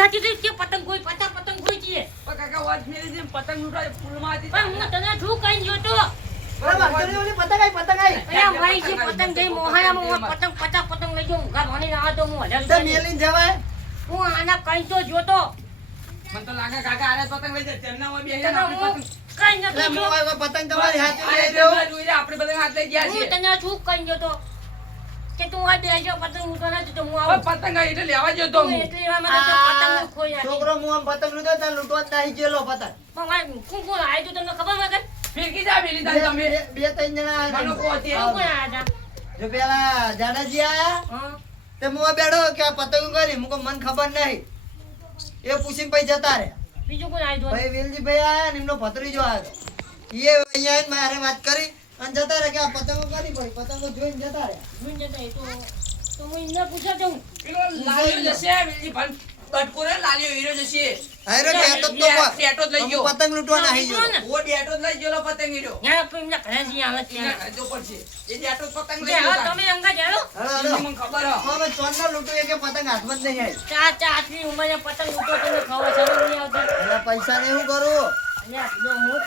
કહેતી હતી કે પતંગ કોઈ પતંગ કોઈ છે પણ કાકા વાત મેરી જેમ પતંગ લૂંટાય ફૂલમાં હતી. પણ હું તને શું કહી ગયો તો બરાબર ઓલી પતંગ આઈ અલ્યા મારી જે પતંગ ગઈ મોહાણામાં હું પતંગ 50 પતંગ લઈ જાઉં ઘર ભણીને આવે તો હું 1000 તે રૂપિયા મેલીન જવાય હું આના કઈ તો જોતો મને તો લાગે કાકા આરે પતંગ લઈ જાય તેમના હોય બેહીને તને આપણી હું પતંગ કઈ એટલે નથી મો જો આવ્યો પતંગ તમારી હાથે આરે લઈ જાઓ. તેમના જોઈએ આપણે બધા હાથ લઈ ગયા હું છીએ. તને શું કહી ગયો તો કે તું આ બેજો પતંગ ઉડવાના તો હું પણ આવું પતંગ આ એટલે લેવા જતો હું. એટલે એવામાં તો પતંગ ખોઈ નાખી છોકરો હું આમ પતંગ લૂંટો ત્યાં લૂંટવા જ નહીં ગયેલો પતંગ પણ કોણ કોણ આવ્યું તું તમને ખબર વગર ફેંકી જા મેલી તાન તમે. બે ત્રણ જણા મને કહો તે. કોણ કોણ આવ્યા જો પેલા જાડાજી આયા હતા તે હું બેઠો કે આ પતંગ કરી મુકો મન ખબર નહીં એ પૂછીને પછી જતા રે બીજું કોણ આવ્યું ભાઈ વેલજી ભાઈ આયા ને એમનો ભત્રીજો આવ્યો એ અહીંયા આવીને મારે વાત કરી અને જતા રે કે આ પતંગો કરી પડી પતંગો જોઈને જતા રે હું જતા તો હું એમને પૂછા દઉં પેલો લાલ્યો જશે વેલજી ભાઈ બટકો રે લાલ્યો હીરો જશે. હાયરો બેઠો જ તો ડેટો જ લઈ ગયો. પતંગ લૂંટવા નહીં ગયો ઓ ડેટો જ લઈ ગયેલો પતંગ હીરો. યા આપણે એમના ઘરે જઈએ આવે એના ત્યાં ખાધો પડશે. એ ડેટો જ પતંગ લઈ હવે ગયો. તમે અંગા જાણો હલો એની હલો મને ખબર હ. હવે ચોરનો લૂંટો એ કે પતંગ હાથમાં જ નહીં આવી ચા આટલી ઉંમરે પતંગ ઉઠો તમે ખાવા શરમ નહીં આવતી એટલે પૈસા ને શું કરું અલ્યા જો હું